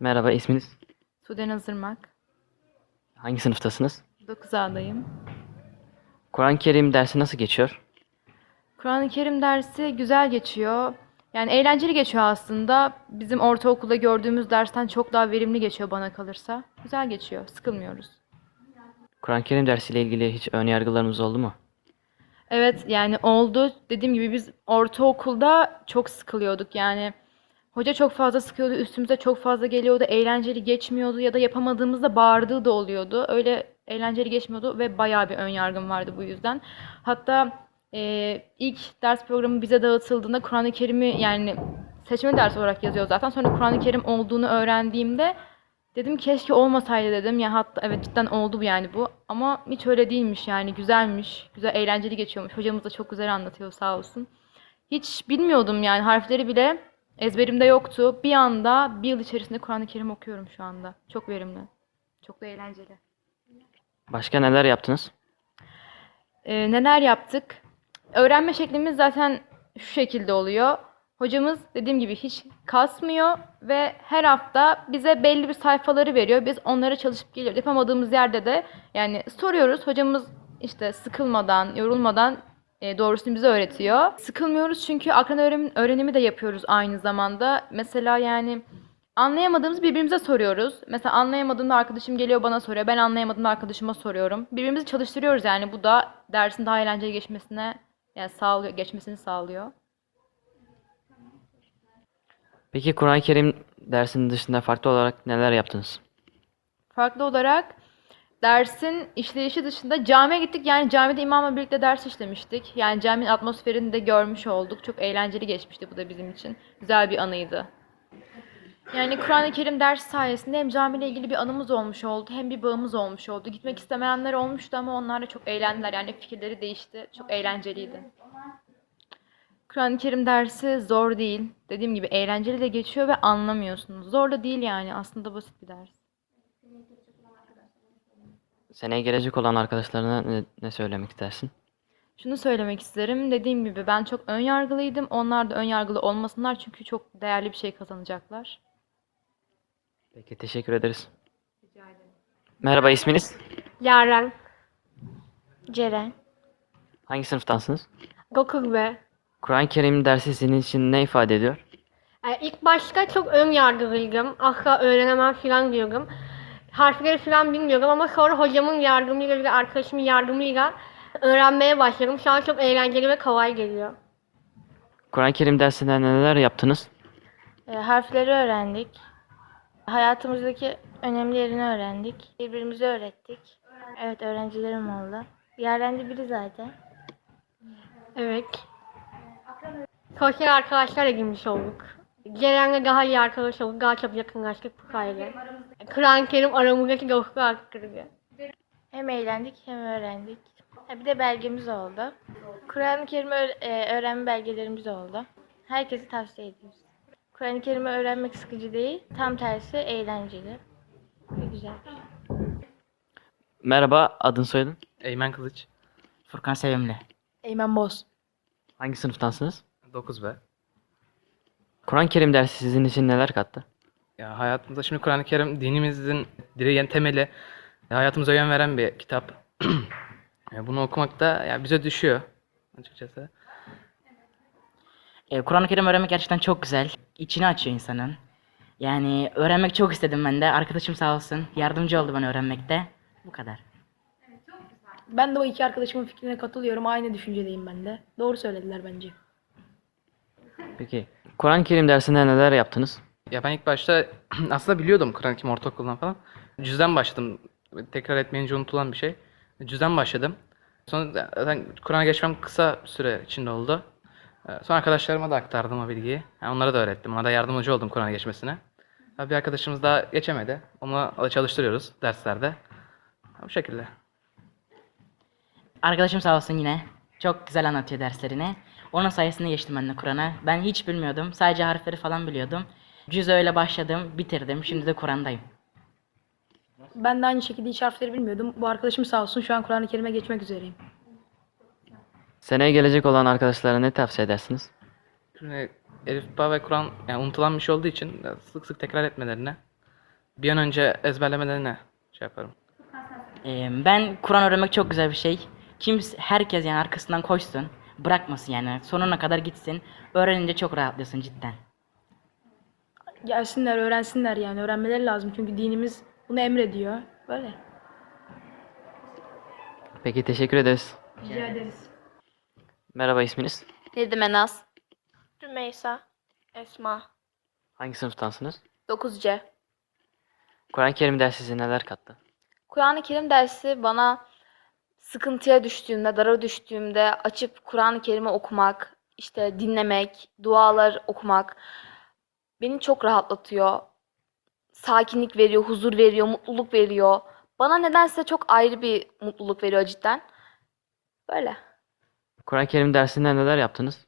Merhaba, isminiz? Suden Azırmak. Hangi sınıftasınız? 9A'dayım. Kur'an-ı Kerim dersi nasıl geçiyor? Kur'an-ı Kerim dersi güzel geçiyor. Yani eğlenceli geçiyor aslında. Bizim ortaokulda gördüğümüz dersten çok daha verimli geçiyor bana kalırsa. Güzel geçiyor. Sıkılmıyoruz. Kur'an-ı Kerim dersiyle ilgili hiç ön yargılarınız oldu mu? Evet yani oldu. Dediğim gibi biz ortaokulda çok sıkılıyorduk. Yani hoca çok fazla sıkıyordu. Üstümüze çok fazla geliyordu. Eğlenceli geçmiyordu ya da yapamadığımızda bağırdığı da oluyordu. Öyle eğlenceli geçmiyordu ve bayağı bir ön yargım vardı bu yüzden. Hatta eee, ilk ders programı bize dağıtıldığında Kur'an-ı Kerim'i yani seçmeli ders olarak yazıyor zaten. Sonra Kur'an-ı Kerim olduğunu öğrendiğimde dedim keşke olmasaydı dedim. Ya hatta evet cidden oldu bu yani bu. Ama hiç öyle değilmiş yani güzelmiş. Güzel eğlenceli geçiyormuş. Hocamız da çok güzel anlatıyor sağ olsun. Hiç bilmiyordum yani harfleri bile ezberimde yoktu. Bir anda bir yıl içerisinde Kur'an-ı Kerim okuyorum şu anda. Çok verimli. Çok da eğlenceli. Başka neler yaptınız? Ee, neler yaptık? Öğrenme şeklimiz zaten şu şekilde oluyor. Hocamız dediğim gibi hiç kasmıyor ve her hafta bize belli bir sayfaları veriyor. Biz onlara çalışıp geliyoruz. Yapamadığımız yerde de yani soruyoruz. Hocamız işte sıkılmadan, yorulmadan e, doğrusunu bize öğretiyor. Sıkılmıyoruz çünkü akran öğrenim, öğrenimi de yapıyoruz aynı zamanda. Mesela yani anlayamadığımız birbirimize soruyoruz. Mesela anlayamadığımda arkadaşım geliyor bana soruyor. Ben anlayamadığımda arkadaşıma soruyorum. Birbirimizi çalıştırıyoruz yani bu da dersin daha eğlenceli geçmesine yani sağlıyor, geçmesini sağlıyor. Peki Kur'an-ı Kerim dersinin dışında farklı olarak neler yaptınız? Farklı olarak dersin işleyişi dışında camiye gittik. Yani camide imamla birlikte ders işlemiştik. Yani caminin atmosferini de görmüş olduk. Çok eğlenceli geçmişti bu da bizim için. Güzel bir anıydı. Yani Kur'an-ı Kerim dersi sayesinde hem camiyle ilgili bir anımız olmuş oldu hem bir bağımız olmuş oldu. Gitmek istemeyenler olmuştu ama onlar da çok eğlendiler. Yani fikirleri değişti. Çok eğlenceliydi. Kur'an-ı Kerim dersi zor değil. Dediğim gibi eğlenceli de geçiyor ve anlamıyorsunuz. Zor da değil yani. Aslında basit bir ders. Seneye gelecek olan arkadaşlarına ne, ne söylemek istersin? Şunu söylemek isterim. Dediğim gibi ben çok ön yargılıydım. Onlar da ön yargılı olmasınlar çünkü çok değerli bir şey kazanacaklar. Peki teşekkür ederiz. Merhaba isminiz? Yaren. Ceren. Hangi sınıftansınız? Gokul ve. Kur'an-ı Kerim dersi sizin için ne ifade ediyor? Yani ilk başta çok ön yargılıydım. Asla öğrenemem falan diyordum. Harfleri falan bilmiyordum ama sonra hocamın yardımıyla ve arkadaşımın yardımıyla öğrenmeye başladım. Şu an çok eğlenceli ve kolay geliyor. Kur'an-ı Kerim dersinde neler yaptınız? E, harfleri öğrendik. Hayatımızdaki önemli yerini öğrendik. Birbirimize öğrettik. Evet öğrencilerim oldu. Yerlendi biri zaten. Evet. Sosyal arkadaşlar edinmiş olduk. Ceren'le daha iyi arkadaş olduk. Daha çok yakınlaştık bu sayede. Kur'an-ı Kerim aramızdaki dostluğu arttırdı. Hem eğlendik hem öğrendik. Ha, bir de belgemiz oldu. Kur'an-ı Kerim'i öğ- e, öğrenme belgelerimiz oldu. Herkese tavsiye ediyoruz. Kur'an-ı Kerim'i öğrenmek sıkıcı değil, tam tersi eğlenceli ve güzel. Merhaba, adın soyadın? Eymen Kılıç. Furkan Sevimli. Eymen Boz. Hangi sınıftansınız? 9 be. Kur'an-ı Kerim dersi sizin için neler kattı? Ya hayatımızda şimdi Kur'an-ı Kerim dinimizin direği, temeli, ya hayatımıza yön veren bir kitap. Ya bunu okumak da ya bize düşüyor açıkçası. Ee, Kur'an-ı Kerim öğrenmek gerçekten çok güzel. İçini açıyor insanın. Yani öğrenmek çok istedim ben de. Arkadaşım sağ olsun yardımcı oldu bana öğrenmekte. Bu kadar. Ben de o iki arkadaşımın fikrine katılıyorum. Aynı düşüncedeyim ben de. Doğru söylediler bence. Peki Kur'an-ı Kerim dersinde neler yaptınız? Ya ben ilk başta aslında biliyordum Kur'an-ı Kerim ortaokuldan falan. Cüzden başladım. Tekrar etmeyince unutulan bir şey. Cüzden başladım. Sonra zaten Kur'an'a geçmem kısa süre içinde oldu. Ee, Sonra arkadaşlarıma da aktardım o bilgiyi. Yani onlara da öğrettim. Ona da yardımcı oldum Kur'an'a geçmesine. Bir arkadaşımız daha geçemedi. Onunla da çalıştırıyoruz derslerde. Bu şekilde. Arkadaşım sağ olsun yine. Çok güzel anlatıyor derslerini. Onun sayesinde geçtim ben de Kur'an'a. Ben hiç bilmiyordum. Sadece harfleri falan biliyordum. Cüz öyle başladım, bitirdim. Şimdi de Kur'an'dayım. Ben de aynı şekilde hiç harfleri bilmiyordum. Bu arkadaşım sağ olsun şu an Kur'an-ı Kerim'e geçmek üzereyim. Seneye gelecek olan arkadaşlara ne tavsiye edersiniz? Şimdi Elif Ba ve Kur'an yani unutulan bir şey olduğu için sık sık tekrar etmelerine Bir an önce ezberlemelerine şey yaparım. Ee, ben Kur'an öğrenmek çok güzel bir şey. Kimse, herkes yani arkasından koşsun. Bırakmasın yani. Sonuna kadar gitsin. Öğrenince çok rahatlıyorsun cidden. Gelsinler, öğrensinler yani. Öğrenmeleri lazım çünkü dinimiz bunu emrediyor. Böyle. Peki teşekkür ederiz. Rica ederiz. Merhaba isminiz? Nedim Enas. Rümeysa. Esma. Hangi sınıftansınız? 9C. Kur'an-ı Kerim dersi size neler kattı? Kur'an-ı Kerim dersi bana sıkıntıya düştüğümde, dara düştüğümde açıp Kur'an-ı Kerim'i okumak, işte dinlemek, dualar okumak beni çok rahatlatıyor. Sakinlik veriyor, huzur veriyor, mutluluk veriyor. Bana nedense çok ayrı bir mutluluk veriyor cidden. Böyle. Kur'an-ı Kerim dersinde neler yaptınız?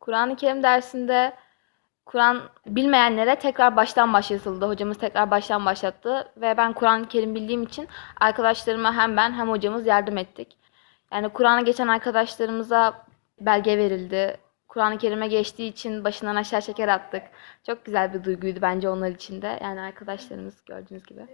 Kur'an-ı Kerim dersinde Kur'an bilmeyenlere tekrar baştan başlatıldı. Hocamız tekrar baştan başlattı ve ben Kur'an-ı Kerim bildiğim için arkadaşlarıma hem ben hem hocamız yardım ettik. Yani Kur'an'a geçen arkadaşlarımıza belge verildi. Kur'an-ı Kerim'e geçtiği için başından aşağı şeker attık. Çok güzel bir duyguydu bence onlar için de. Yani arkadaşlarımız gördüğünüz gibi.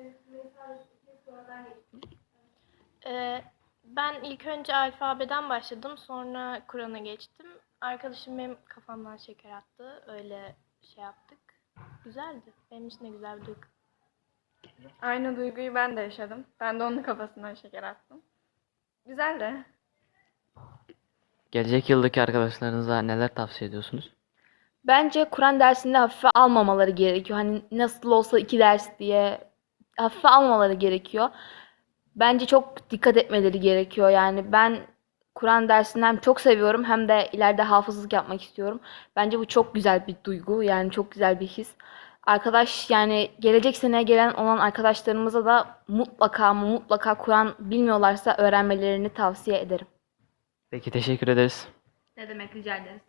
Ee, ben ilk önce alfabeden başladım. Sonra Kur'an'a geçtim. Arkadaşım benim kafamdan şeker attı. Öyle şey yaptık. Güzeldi. Benim için de güzel bir duygu. Aynı duyguyu ben de yaşadım. Ben de onun kafasından şeker attım. Güzel de. Gelecek yıldaki arkadaşlarınıza neler tavsiye ediyorsunuz? Bence Kur'an dersinde hafife almamaları gerekiyor. Hani nasıl olsa iki ders diye hafife almamaları gerekiyor. Bence çok dikkat etmeleri gerekiyor. Yani ben Kur'an dersini hem çok seviyorum hem de ileride hafızlık yapmak istiyorum. Bence bu çok güzel bir duygu. Yani çok güzel bir his. Arkadaş yani gelecek seneye gelen olan arkadaşlarımıza da mutlaka ama mutlaka Kur'an bilmiyorlarsa öğrenmelerini tavsiye ederim. Peki teşekkür ederiz. Ne demek rica ederiz.